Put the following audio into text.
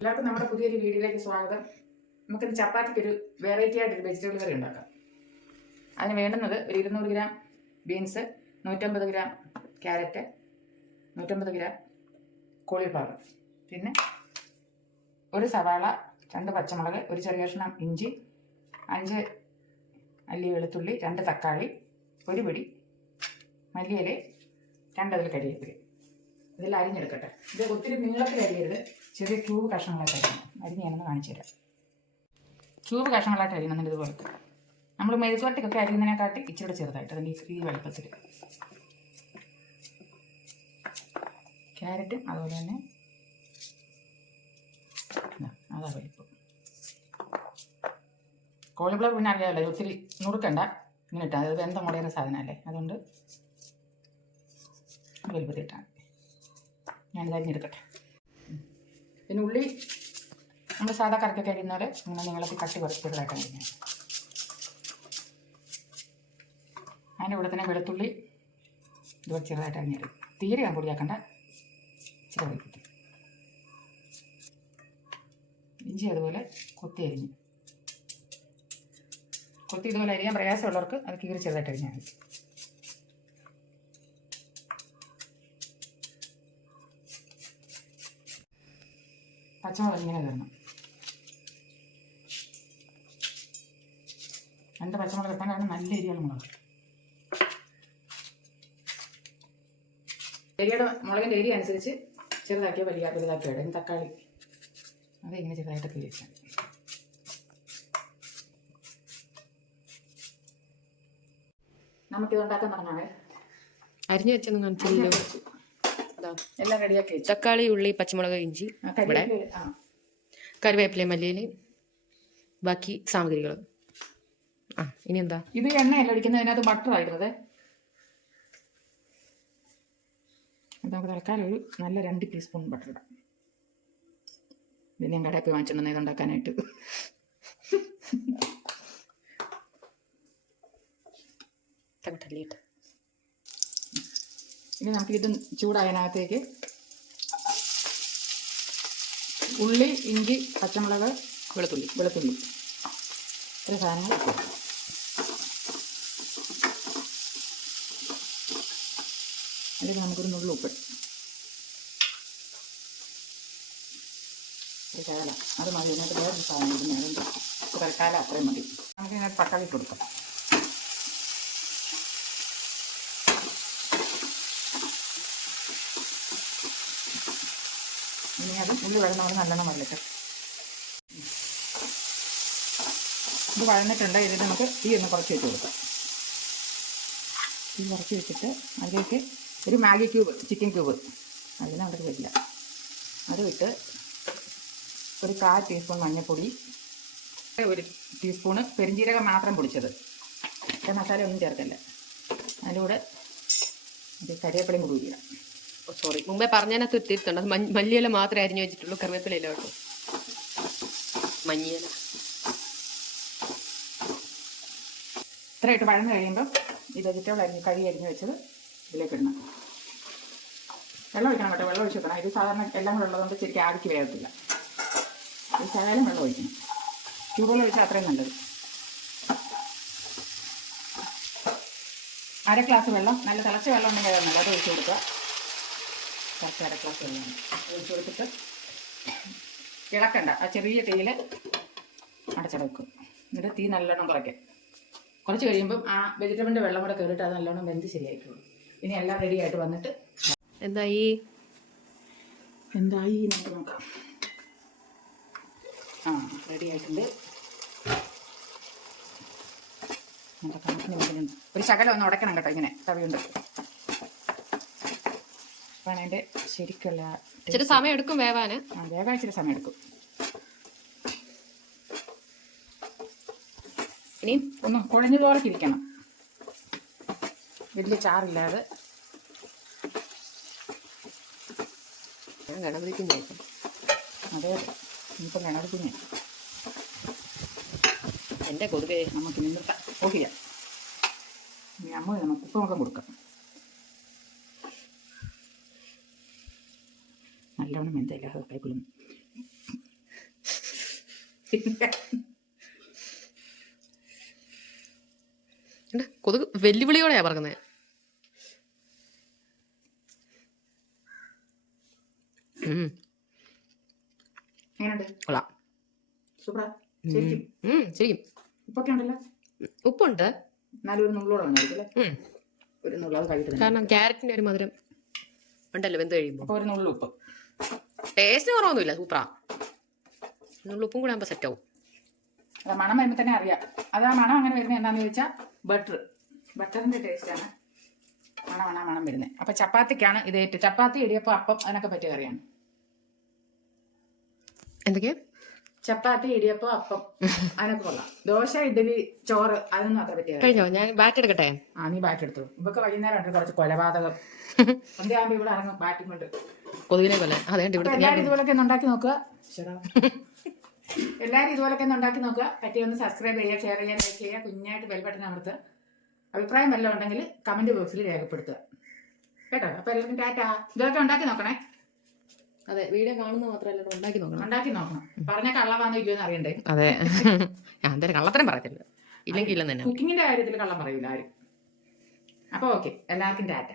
എല്ലാവർക്കും നമ്മുടെ പുതിയൊരു വീഡിയോയിലേക്ക് സ്വാഗതം. നമുക്കിന്ന് ചപ്പാത്തിക്ക് ഒരു വെറൈറ്റി ആയിട്ടൊരു വെജിറ്റബിൾ കറി ഉണ്ടാക്കാം. അതിന് വേണ്ടുന്നത് ഒരു ഇരുന്നൂറ് ഗ്രാം ബീൻസ് നൂറ്റമ്പത് ഗ്രാം ക്യാരറ്റ് നൂറ്റമ്പത് ഗ്രാം കോളിഫ്ലവർ പിന്നെ ഒരു സവാള രണ്ട് പച്ചമുളക് ഒരു ചെറിയ കഷ്ണം ഇഞ്ചി അഞ്ച് അല്ലി വെളുത്തുള്ളി രണ്ട് തക്കാളി ഒരു പിടി മല്ലിയില രണ്ടതിൽ കരിവേപ്പില ഇതെല്ലാം അരിഞ്ഞെടുക്കട്ടെ. ഇത് ഒത്തിരി നീളത്തിൽ അരിയരുത്. ചെറിയ ക്യൂബ് കഷ്ണങ്ങളായിട്ട് അരിയണം. അരിഞ്ഞ് ഞാനൊന്ന് കാണിച്ചു തരാം. ക്യൂബ് കഷ്ണങ്ങളായിട്ട് അരിയണം ഇതുപോലത്തെ. നമ്മൾ മെഴുകുവരട്ടിക്കൊക്കെ അരിയുന്നതിനെക്കാട്ടി ഇച്ചിരി ചെറുതായിട്ട്. അതിന്റെ ഈ വലുപ്പത്തിൽ. ക്യാരറ്റും അതുപോലെ തന്നെ അതാ വലിപ്പം. കോളിഫ്ലവർ പിന്നെ അറിയാമല്ലോ ഒത്തിരി നുറുക്കണ്ട. ഇങ്ങനെ ഇട്ടാൽ അത് വെന്തം മുടയുന്ന സാധനമല്ലേ. അതുകൊണ്ട് മതി. ഞാനിത് പിന്നെ ഉള്ളി നമ്മൾ സാധാ കറക്കൊക്കെ അരിയുന്ന പോലെ ഇങ്ങനെ നിങ്ങളൊക്കെ കട്ടി കുറച്ചതായിട്ട് അരിഞ്ഞത് അതിന്റെ കൂടെ തന്നെ വെളുത്തുള്ളി ഇത് ചെറുതായിട്ട് അരിഞ്ഞെടുക്കും തീരെ ഞാൻ പൊടിയാക്കണ്ട ഇച്ചിരി വെളുത്തുള്ളി ഇഞ്ചി അതുപോലെ കൊത്തി അരിഞ്ഞ്. കൊത്തി ഇതുപോലെ അരിയാൻ പ്രയാസമുള്ളവർക്ക് അത് കീറി ചെറുതായിട്ട് അരിഞ്ഞാൽ മതി. പച്ചമുളക് ഇങ്ങനെ തരണം രണ്ട് പച്ചമുളക് എത്താൻ കാരണം നല്ല എരിയുള്ള മുളക് എരിയുടെ മുളകിന്റെ എരി അനുസരിച്ച് ചെറുതാക്കിയോ വലിയ വലുതാക്കിയോ ഇടും തക്കാളി. അത് ഇങ്ങനെ ചെറുതായിട്ട് പിരിച്ചാൽ നമുക്കിത് ഉണ്ടാക്കാൻ പറഞ്ഞാൽ അരിഞ്ഞു വെച്ചൊന്നും കാണിച്ചില്ലല്ലോ എല്ലാം റെഡിയാക്കി തക്കാളി ഉള്ളി പച്ചമുളക് ഇഞ്ചി ഇവിടെ. കറിവേപ്പില മല്ലിയില ബാക്കി സാമഗ്രികൾ ആ ഇനി എന്താ ഇത് എണ്ണയല്ല ഒഴിക്കുന്നത്? അതിനകത്ത് ബട്ടർ ആയിരുന്നത് നമുക്ക് തൽക്കാലം ഒരു നല്ല രണ്ട് ടീസ്പൂൺ ബട്ടർ ഇടാം. ഇത് ഞാൻ കടയിൽ പോയി വാങ്ങിച്ചിട്ടുണ്ടെന്ന് ഇതുണ്ടാക്കാനായിട്ട്. ഇനി നമുക്ക് ഇത് ചൂടായതിനകത്തേക്ക് ഉള്ളി ഇഞ്ചി പച്ചമുളക് വെളുത്തുള്ളി വെളുത്തുള്ളി. ഇത്ര സാധനങ്ങൾ അതിൽ നമുക്കൊരു നുള്ളു ഉപ്പ്. ശകലം അത് മതി ഇതിനകത്ത് വേറൊരു സാധനം അതിന്റെ തൽക്കാലം അത്രയും മതി. നമുക്ക് ഇതിനകത്ത് തക്കാളി കൊടുക്കാം. ഇനി അത് ഉള്ളി വഴന്നവർ നല്ലോണം വരട്ടെ ഇത് വഴന്നിട്ടുണ്ട്. ഇതിൽ നമുക്ക് തീ ഒന്ന് കുറച്ച് വെച്ച് കൊടുക്കാം. തീ കുറച്ച് വെച്ചിട്ട് അതിലേക്ക് ഒരു മാഗി ക്യൂബ് ചിക്കൻ ക്യൂബ്. അതിന് അവിടെ വരില്ല അത് വിട്ട് ഒരു കാൽ ടീസ്പൂൺ മഞ്ഞൾപ്പൊടി ഒരു ടീസ്പൂണ് പെരിഞ്ജീരകം മാത്രം പൊടിച്ചത്. മസാല ഒന്നും ചേർക്കല്ല അതിലൂടെ ഇത് കൂടി ഇടാം സോറി മുമ്പേ പറഞ്ഞതിനകത്ത് എത്തിയിട്ടുണ്ട് മല്ലിയില മാത്രമേ അരിഞ്ഞു വെച്ചിട്ടുള്ളൂ. കറിവേപ്പില ഇല്ല കേട്ടോ മഞ്ഞിയില ഇത്രയായിട്ട് വഴന്ന് കഴിയുമ്പോൾ ഈ വെജിറ്റബിൾ അരിഞ്ഞ് കഴുകി അരിഞ്ഞ് വെച്ചത് ഇതിലേക്ക് ഇടണം. വെള്ളം ഒഴിക്കണം കേട്ടോ. വെള്ളം ഒഴിച്ച് വെക്കണം. ഇത് സാധാരണ എല്ലാം കൂടെ ഉള്ളതുകൊണ്ട് ശരിക്കും ആവിക്ക് വേഗത്തില്ല ശകലം വെള്ളം ഒഴിക്കണം. ക്യൂബുകൾ ഒഴിച്ചാൽ അത്രയും നല്ലത്. അര ഗ്ലാസ് വെള്ളം നല്ല തിളച്ച വെള്ളം ഉണ്ടെങ്കിൽ അത് ഒഴിച്ചു കൊടുക്കുക. കുറച്ച് അര ഗ്ലാസ് വെള്ളം ഒഴിച്ചു കൊടുത്തിട്ട് ഇളക്കണ്ട. ആ ചെറിയ തീയിൽ അടച്ചടക്കും എന്നിട്ട് തീ നല്ലോണം കുറയ്ക്കാം. കുറച്ച് കഴിയുമ്പം ആ വെജിറ്റബിളിന്റെ വെള്ളം കൂടെ കയറിയിട്ട് അത് നല്ലോണം വെന്ത് ശരിയായിട്ടുള്ളൂ ഇനി എല്ലാം റെഡി ആയിട്ട് വന്നിട്ട് എന്തായി? എന്തായി നമുക്ക് നോക്കാം. ആ റെഡി ആയിട്ടുണ്ട്. ഒരു ശകലം ഒന്ന് ഉടയ്ക്കണം കേട്ടോ ഇങ്ങനെ. തവിയുണ്ട്. അപ്പോഴാണ് അതിന്റെ ശരിക്കുള്ള ഇച്ചിരി സമയം എടുക്കും വേവാന്. ആ വേവാൻ ഇച്ചിരി സമയം എടുക്കും ഇനി ഒന്ന് കുഴഞ്ഞു പോലെ ഇരിക്കണം വലിയ ചാറില്ലാതെ. ഞാൻ ഗണപതിക്ക് നോക്കാം അതെ ഇപ്പം കുഞ്ഞ് എന്റെ കൊതുകേ. നമുക്ക് നിർത്താം ഓക്കെ ചെയ്യാം ഇനി അമ്മ നമുക്ക് ഉപ്പുമൊക്കെ കൊടുക്കാം നല്ലോണം വെന്തയില്ല കൈക്കുള്ളും ഉണ്ട്. കൊതുക് വെല്ലുവിളിയോടെയാ പറക്കുന്നത് ഉം, എങ്ങനെയുണ്ട് കൊള്ളാം സൂപ്പറാ ഉം, ശരിക്കും ഉം, ശരിക്കും ഉപ്പൊക്കെ ഉണ്ടല്ലോ ഉപ്പുണ്ട് എന്നാലും ഒരു നുള്ളൂടെ വന്നായിരിക്കും അല്ലേ? കൊതുക് ഒരു പറഞ്ഞത് ഉപ്പുണ്ട് കാരണം ക്യാരറ്റിന്റെ ഒരു മധുരം ഉണ്ടല്ലോ വെന്ത് കഴിയുമ്പോൾ ഒരു നുള്ളു ഉപ്പ്. ടേസ്റ്റ് കുറവൊന്നുമില്ല സൂപ്പറാ ഉപ്പും കൂടെ ആകുമ്പോൾ സെറ്റ് ആവും. അത് മണം വരുമ്പോൾ തന്നെ അറിയാം. അത് ആ മണം അങ്ങനെ വരുന്നത് എന്താണെന്ന് ചോദിച്ചാൽ ബട്ടർ ബട്ടറിന്റെ ടേസ്റ്റാണ് മണം മണം മണം വരുന്നത്. അപ്പം ചപ്പാത്തിക്കാണ് ഇത് ഏറ്റവും ചപ്പാത്തി ഇടിയപ്പം അപ്പം അതിനൊക്കെ പറ്റിയ കറിയാണ്. എന്തൊക്കെയാ? ചപ്പാത്തി ഇടിയപ്പം അപ്പം അതിനൊക്കെ കൊള്ളാം. ദോശ ഇഡലി ചോറ് അതൊന്നും അത്ര പറ്റിയ കഴിഞ്ഞോ? ഞാൻ ബാറ്റ് എടുക്കട്ടെ? ആ നീ ബാറ്റ് എടുത്തു ഇവക്ക് വൈകുന്നേരം ഉണ്ട് കുറച്ച് കൊലപാതകം. എന്താ ഇവിടെ ഇറങ്ങും ബാറ്റും കൊണ്ട്. കൊതുകിനെ പോലെ അതെ അപ്പൊ ഇവിടെ എല്ലാവരും ഇതുപോലൊക്കെ ഒന്ന് ഉണ്ടാക്കി നോക്കുക. എല്ലാവരും ഇതുപോലൊക്കെ ഒന്ന് ഉണ്ടാക്കി നോക്കുക പറ്റിയ ഒന്ന് സബ്സ്ക്രൈബ് ചെയ്യുക ഷെയർ ചെയ്യുക ലൈക്ക് ചെയ്യുക. കുഞ്ഞായിട്ട് ബെൽ ബട്ടൺ അമർത്തുക അഭിപ്രായം വല്ലതും ഉണ്ടെങ്കിൽ കമന്റ് ബോക്സിൽ രേഖപ്പെടുത്തുക. കേട്ടോ? അപ്പൊ എല്ലാവർക്കും ടാറ്റാ. ഇതൊക്കെ ഉണ്ടാക്കി നോക്കണേ. അതെ വീഡിയോ കാണുന്ന മാത്രമല്ല ഉണ്ടാക്കി നോക്കണം. ഉണ്ടാക്കി നോക്കണം. പറഞ്ഞ കള്ളവാന്നോ ഇല്ലയോ എന്ന് അറിയണ്ടേ? അതെ. ഞാൻ എന്തായാലും കള്ളത്തരം പറയത്തില്ല. ഇല്ലെങ്കിൽ ഇല്ലെന്ന് തന്നെ. കുക്കിങ്ങിന്റെ കാര്യത്തിൽ കള്ളം പറയൂല ആരും. അപ്പൊ ഓക്കെ എല്ലാവർക്കും ടാറ്റ.